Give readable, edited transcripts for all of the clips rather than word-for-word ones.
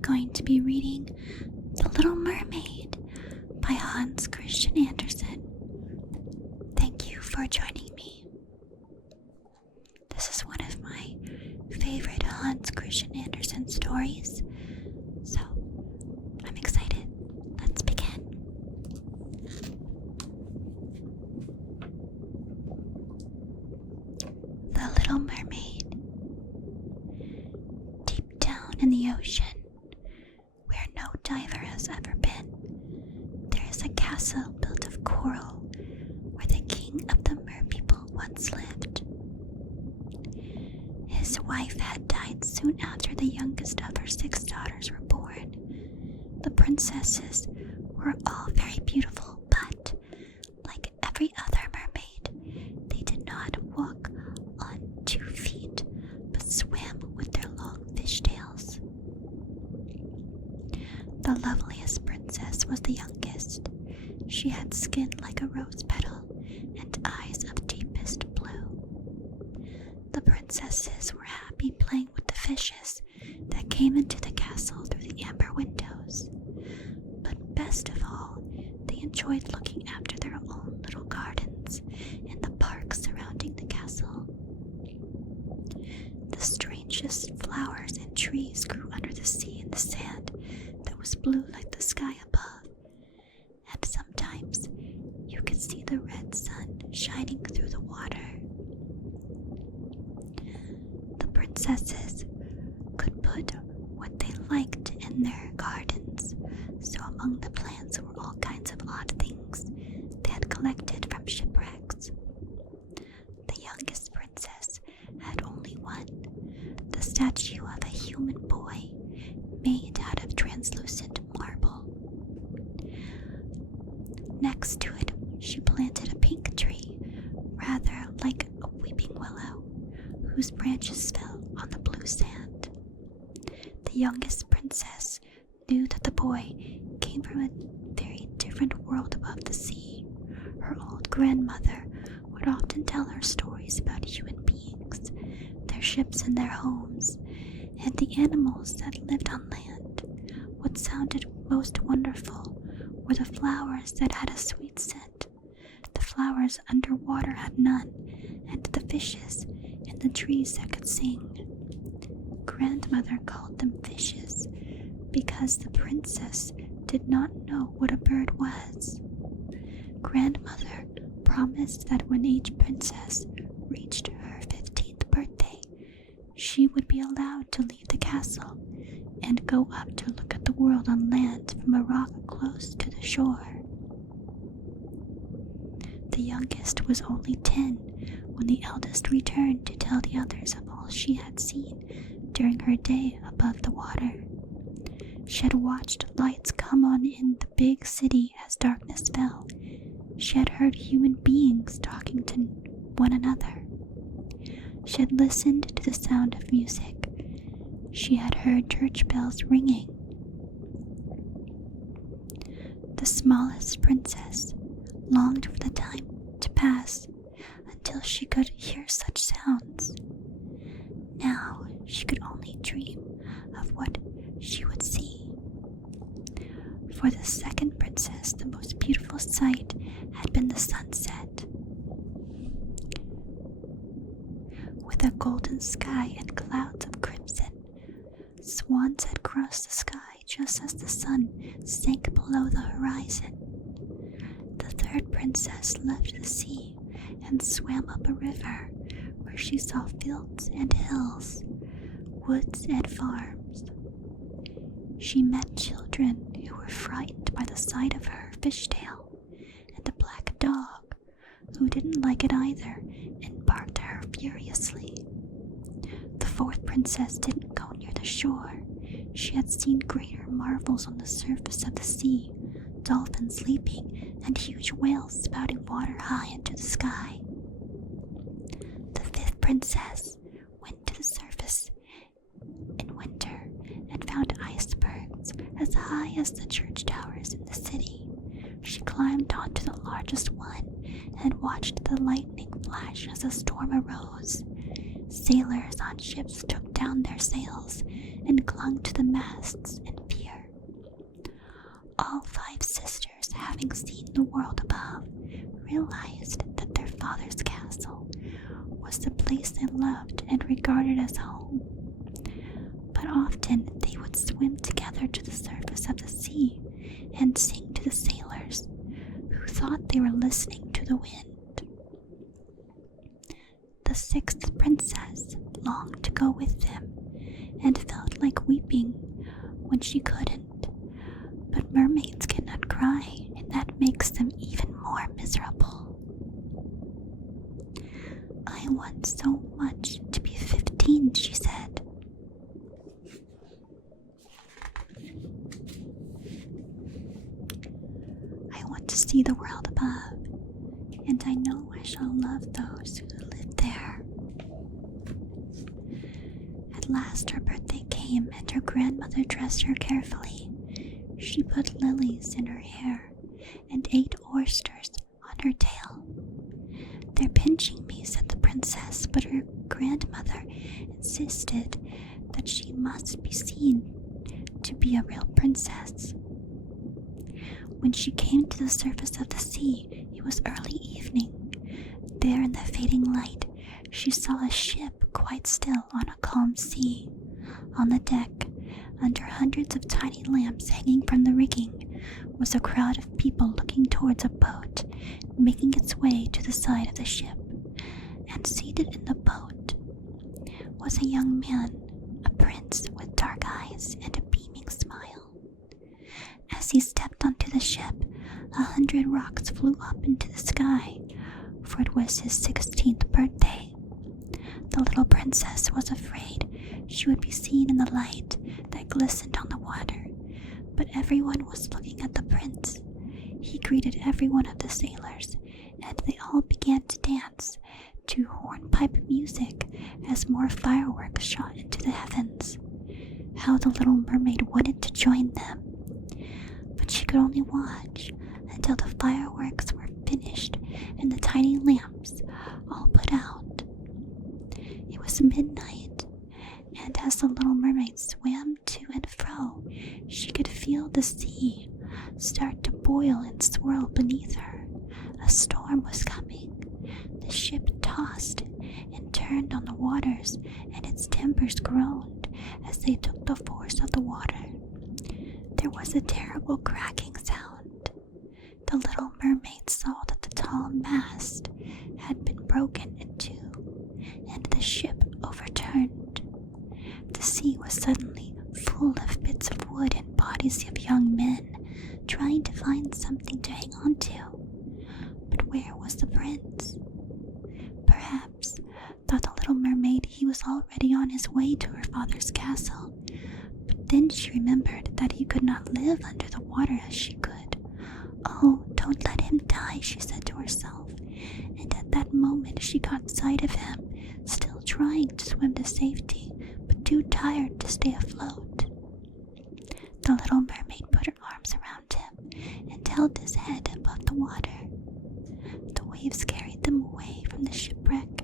going to be reading The Little Mermaid by Hans Christian Andersen. Thank you for joining me. This is one of my favorite Hans Christian Andersen stories, so I'm excited. Let's begin. The Little Mermaid. Deep down in the ocean, where no diver has ever been, there is a castle built of coral where the king of the merpeople once lived. His wife had died soon after the youngest of her 6 daughters were born. The princesses were all very beautiful, but, like every other mermaid, they did not walk on 2 feet, but swam with their long fishtails. The loveliest princess was the youngest. She had skin like a rose petal and eyes of deepest blue. The princesses were happy playing with the fishes that came into the castle through the amber windows. But best of all, they enjoyed looking after their own little gardens in the park surrounding the castle. The strangest flowers and trees grew under the sea in the sand that was blue like the sky above, and sometimes you could see the red sun shining through the water. The princesses could put what they liked in their gardens, so among the plants were all kinds of odd things they had collected from shipwrecks. The youngest princess had only one, the statue of a human boy made out of translucent marble. Next to it, she planted a pink tree, rather like a weeping willow, whose branches fell on the blue sand. The youngest princess knew that the boy came from a very different world above the sea. Her old grandmother would often tell her stories about human beings, their ships and their homes, and the animals that lived on land. What sounded most wonderful were the flowers that had a sweet scent. The flowers underwater had none, and the fishes in the trees that could sing. Grandmother called them fishes because the princess did not know what a bird was. Grandmother promised that when each princess reached her 15th birthday, she would be allowed to leave the castle and go up to look at the world on land from a rock close to the shore. The youngest was only 10 when the eldest returned to tell the others of all she had seen during her day above the water. She had watched lights come on in the big city as darkness fell. She had heard human beings talking to one another. She had listened to the sound of music. She had heard church bells ringing. The smallest princess longed for the time to pass until she could hear such sounds. Now she could only dream of what she would see. For the second princess, the most beautiful sight had been the sunset. With a golden sky and clouds of crimson, swans had crossed the sky just as the sun sank below the horizon. The third princess left the sea and swam up a river where she saw fields and hills, woods and farms. She met children who were frightened by the sight of her fishtail, and a black dog who didn't like it either and barked at her furiously. The fourth princess didn't go near the shore. She had seen greater marvels on the surface of the sea, dolphins leaping and huge whales spouting water high into the sky. The fifth princess went to the surface in winter and found icebergs as high as the church towers in the city. She climbed onto the largest one and watched the lightning flash as a storm arose. Sailors on ships took down their sails and clung to the masts in fear. All 5 sisters, having seen the world above, realized that their father's castle was the place they loved and regarded as home. But often they would swim together to the surface of the sea and sing to the sailors, who thought they were listening to the wind. The 6th princess longed to go with them and felt like weeping when she couldn't. But mermaids cannot cry, and that makes them even more miserable. "I want so much to be 15, she said. "I want to see the world above, and I know I shall love those who live there." At last her birthday came, and her grandmother dressed her carefully. She put lilies in her hair and 8 oysters on her tail. "They're pinching me," said the princess, but her grandmother insisted that she must be seen to be a real princess. When she came to the surface of the sea, it was early evening. There in the fading light, she saw a ship quite still on a calm sea. On the deck, under hundreds of tiny lamps hanging from the rigging, was a crowd of people looking towards a boat making its way to the side of the ship. And seated in the boat was a young man, a prince with dark eyes and a beaming smile. As he stepped onto the ship, 100 rocks flew up into the sky, for it was his 16th birthday. The little princess was afraid she would be seen in the light that glistened on the water, but everyone was looking at the prince. He greeted every one of the sailors, and they all began to dance to hornpipe music as more fireworks shot into the heavens. How the little mermaid wanted to join them, but she could only watch until the fireworks were finished and the tiny lamps all put out. It was midnight, and as the little mermaid swam to and fro, she could feel the sea start to boil and swirl beneath her. A storm was coming. The ship tossed and turned on the waters, and its timbers groaned as they took the force of the water. There was a terrible cracking sound. The little mermaid saw that the tall mast had been broken in two, and the ship overturned. The sea was suddenly full of bits of wood and bodies of young men trying to find something to hang on to. But where was the prince? Perhaps, thought the little mermaid, he was already on his way to her father's castle. But then she remembered that he could not live under the water as she could. "Oh, don't let him die," she said to herself, and at that moment she caught sight of him, still trying to swim to safety, but too tired to stay afloat. The little mermaid put her arms around him and held his head above the water. The waves carried them away from the shipwreck,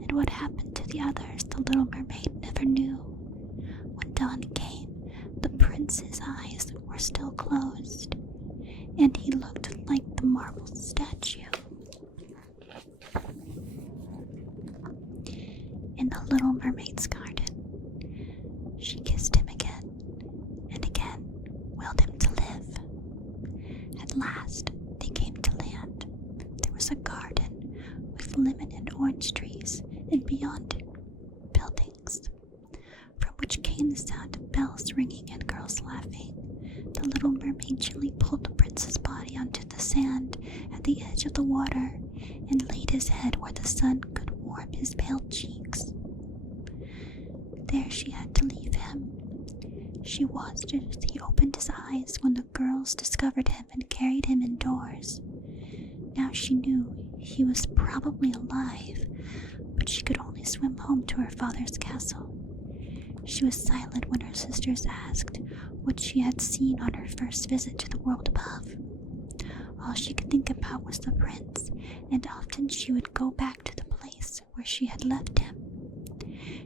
and what happened to the others the little mermaid never knew. When dawn came, the prince's eyes were still closed, and he looked like the marble statue. In the little mermaid's garden, she kissed him again and again, willed him to live. At last, they came to land. There was a garden with lemon and orange trees, and beyond it, buildings, from which came the sound of bells ringing and girls laughing. The little mermaid gently pulled the prince's body onto the sand at the edge of the water and laid his head where the sun could warm his pale cheeks. There she had to leave him. She watched as he opened his eyes when the girls discovered him and carried him indoors. Now she knew he was probably alive, but she could only swim home to her father's castle. She was silent when her sisters asked what she had seen on her first visit to the world above. All she could think about was the prince, and often she would go back to the place where she had left him.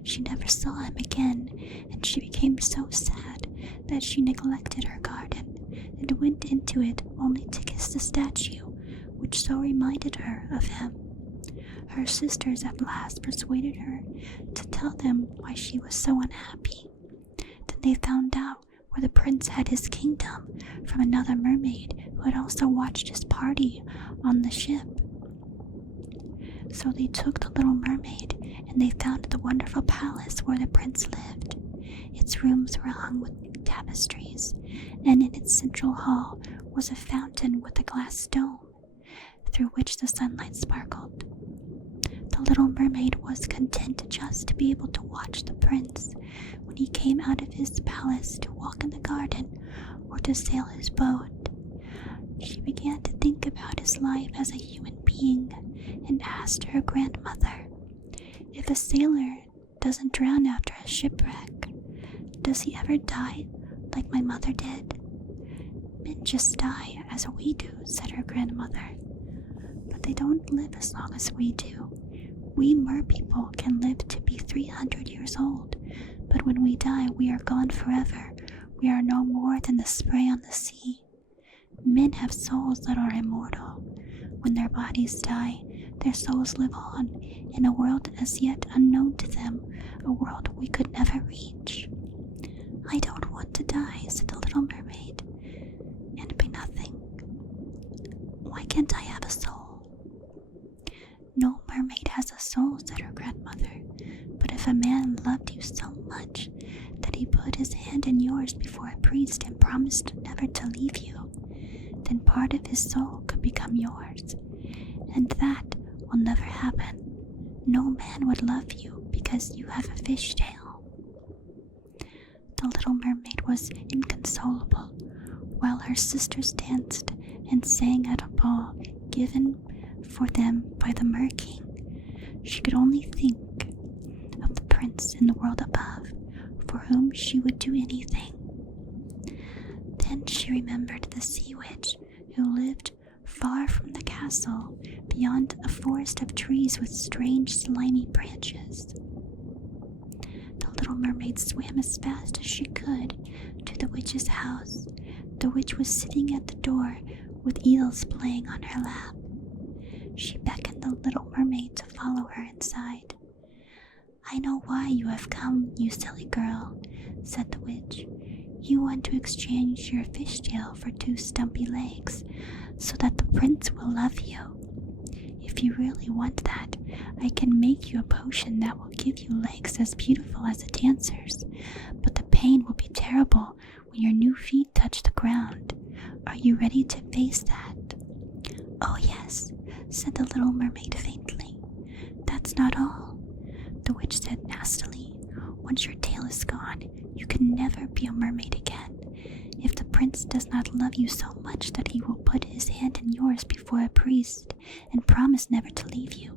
she never saw him again, and she became so sad that she neglected her garden and went into it only to kiss the statue, which so reminded her of him. Her sisters at last persuaded her to tell them why she was so unhappy. Then they found out where the prince had his kingdom from another mermaid who had also watched his party on the ship. So they took the Little Mermaid, and they found the wonderful palace where the prince lived. Its rooms were hung with tapestries, and in its central hall was a fountain with a glass dome, through which the sunlight sparkled. The Little Mermaid was content just to be able to watch the prince when he came out of his palace to walk in the garden or to sail his boat. She began to think about his life as a human being and asked her grandmother, "If a sailor doesn't drown after a shipwreck, does he ever die like my mother did?" "Men just die as we do," said her grandmother. "But they don't live as long as we do. We mer people can live to be 300 years old, but when we die, we are gone forever. We are no more than the spray on the sea. Men have souls that are immortal. When their bodies die, their souls live on in a world as yet unknown to them, a world we could never reach." "I don't want to die," said the Little Mermaid, "and be nothing. Why can't I have a soul?" "No mermaid has a soul," said her grandmother, "but if a man loved you so much that he put his hand in yours before a priest and promised never to leave you, then part of his soul could become yours, and that will never happen. No man would love you because you have a fish tail." The Little Mermaid was inconsolable, while her sisters danced and sang at a ball given for them by the Mer King. She could only think of the prince in the world above, for whom she would do anything. Then she remembered the sea witch who lived far from the castle, beyond a forest of trees with strange slimy branches. The Little Mermaid swam as fast as she could to the witch's house. The witch was sitting at the door with eels playing on her lap. She beckoned the Little Mermaid to follow her inside. "I know why you have come, you silly girl," said the witch. "You want to exchange your fish tail for 2 stumpy legs, so that the prince will love you. If you really want that, I can make you a potion that will give you legs as beautiful as a dancer's, but the pain will be terrible when your new feet touch the ground. Are you ready to face that?" "Oh yes," said the Little Mermaid faintly. "That's not all," the witch said nastily. "Once your tail is gone, you can never be a mermaid again. If the prince does not love you so much that he will put his hand in yours before a priest and promise never to leave you,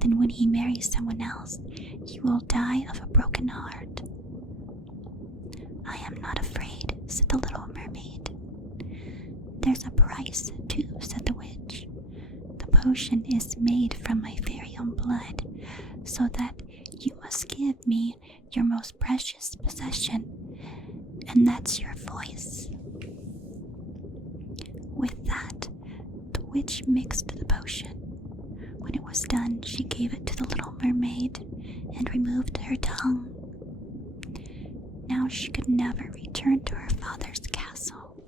then when he marries someone else, you will die of a broken heart." "I am not afraid," said the Little Mermaid. "There's a price, too," said the witch. "The potion is made from my very own blood, so that you must give me your most precious possession, and that's your voice." With that, the witch mixed the potion. When it was done, she gave it to the Little Mermaid and removed her tongue. Now she could never return to her father's castle.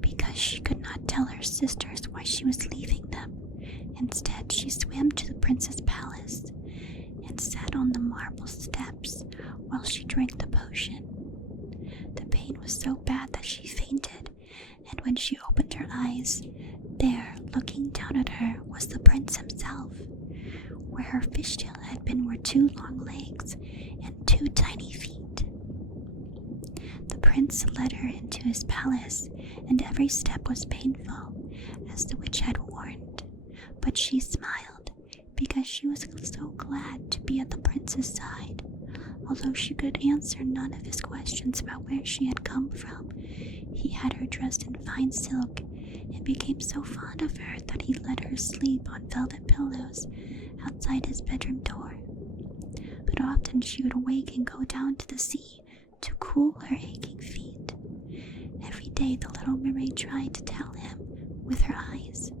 Because she could not tell her sisters why she was leaving them, instead she swam to the prince's palace and sat on the marble steps while she drank the potion. The pain was so bad that she fainted, and when she opened her eyes, there, looking down at her, was the prince himself. Where her fishtail had been were 2 long legs and 2 tiny feet. The prince led her into his palace, and every step was painful, as the witch had warned, but she smiled because she was so glad to be at the prince's side. Although she could answer none of his questions about where she had come from, he had her dressed in fine silk and became so fond of her that he let her sleep on velvet pillows outside his bedroom door. But often she would awake and go down to the sea to cool her aching feet. Every day the little mermaid tried to tell him with her eyes,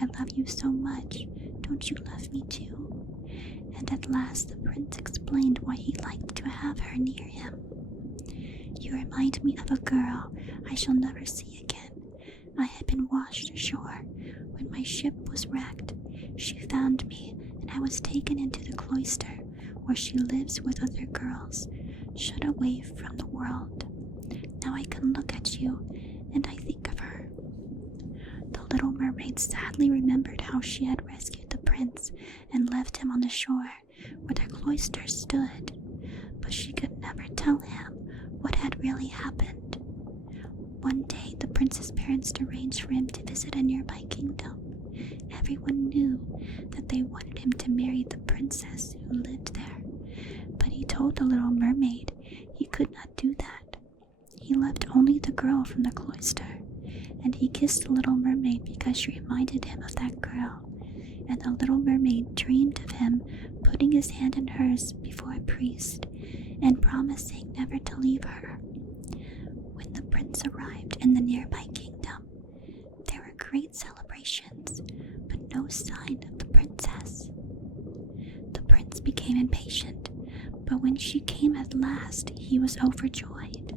"I love you so much, don't you love me too?" And at last the prince explained why he liked to have her near him. "You remind me of a girl I shall never see again. I had been washed ashore. When my ship was wrecked, she found me and I was taken into the cloister where she lives with other girls, shut away from the world. Now I can look at you and I think of her." The little mermaid sadly remembered how she had rescued the prince and left him on the shore where the cloister stood, but she could never tell him what had really happened. One day the prince's parents arranged for him to visit a nearby kingdom. Everyone knew that they wanted him to marry the princess who lived there, but he told the little mermaid he could not do that. He loved only the girl from the cloister, and he kissed the little mermaid because she reminded him of that girl, and the little mermaid dreamed of him putting his hand in hers before a priest and promising never to leave her. When the prince arrived in the nearby kingdom, there were great celebrations, but no sign of the princess. The prince became impatient, but when she came at last, he was overjoyed.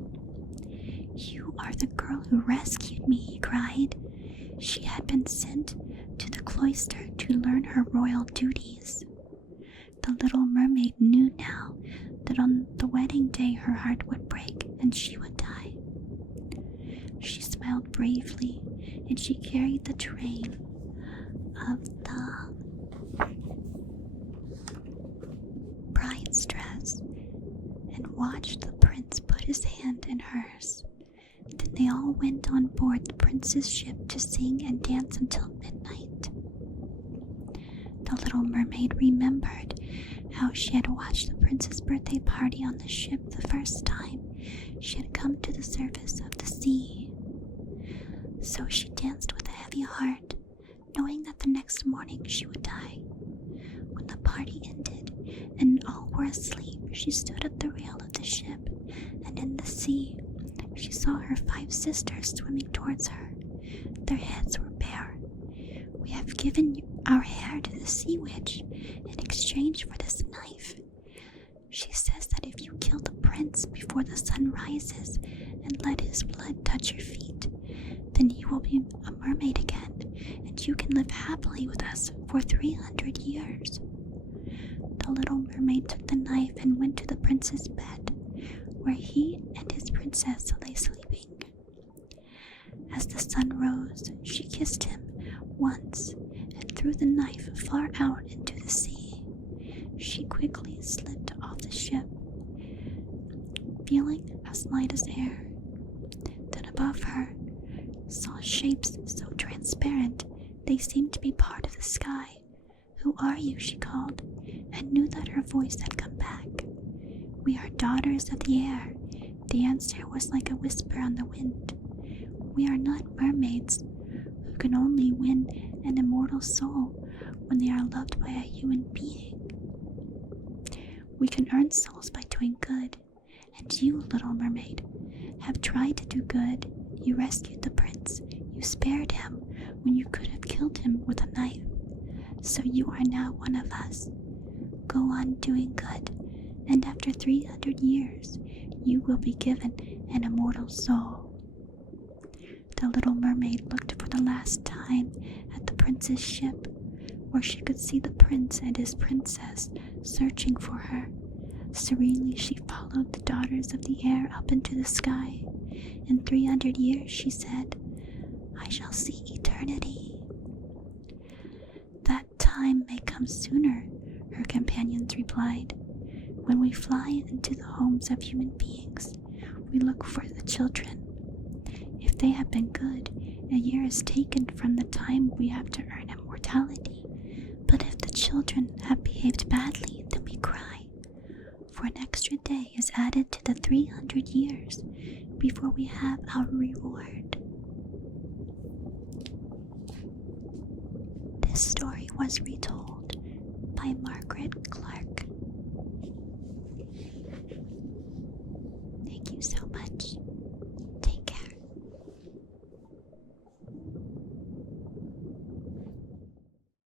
"You are the girl who rescued me," he cried. She had been sent to the cloister to learn her royal duties. The little mermaid knew now that on the wedding day her heart would break and she would die. She smiled bravely and she carried the train of the bride's dress and watched the prince put his hand in hers. Then they all went on board the prince's ship to sing and dance until midnight. The little mermaid remembered how she had watched the prince's birthday party on the ship the first time she had come to the surface of the sea. So she danced with a heavy heart, knowing that the next morning she would die. When the party ended and all were asleep, she stood at the rail of the ship, and in the sea she saw her 5 sisters swimming towards her. Their heads were bare. "We have given our hair to the sea witch in exchange for this knife. She says that if you kill the prince before the sun rises and let his blood touch your feet, then you will be a mermaid again, and you can live happily with us for 300 years. The little mermaid took the knife and went to the prince's bed, where he and his princess lay sleeping. As the sun rose, she kissed him once and threw the knife far out into the sea. She quickly slipped off the ship, feeling as light as air. Then above her saw shapes so transparent they seemed to be part of the sky. "Who are you?" she called, and knew that her voice had come back. "We are daughters of the air." The answer was like a whisper on the wind. "We are not mermaids who can only win an immortal soul when they are loved by a human being. We can earn souls by doing good, and you, little mermaid, have tried to do good. You rescued the prince. You spared him when you could have killed him with a knife. So you are now one of us. Go on doing good, and after 300 years, you will be given an immortal soul." The little mermaid looked for the last time at the prince's ship, where she could see the prince and his princess searching for her. Serenely she followed the daughters of the air up into the sky. "In 300 years," she said, "I shall see eternity." "That time may come sooner," her companions replied. "When we fly into the homes of human beings, we look for the children. If they have been good, a year is taken from the time we have to earn immortality. But if the children have behaved badly, then we cry, for an extra day is added to the 300 years before we have our reward." This story was retold by Margaret Clark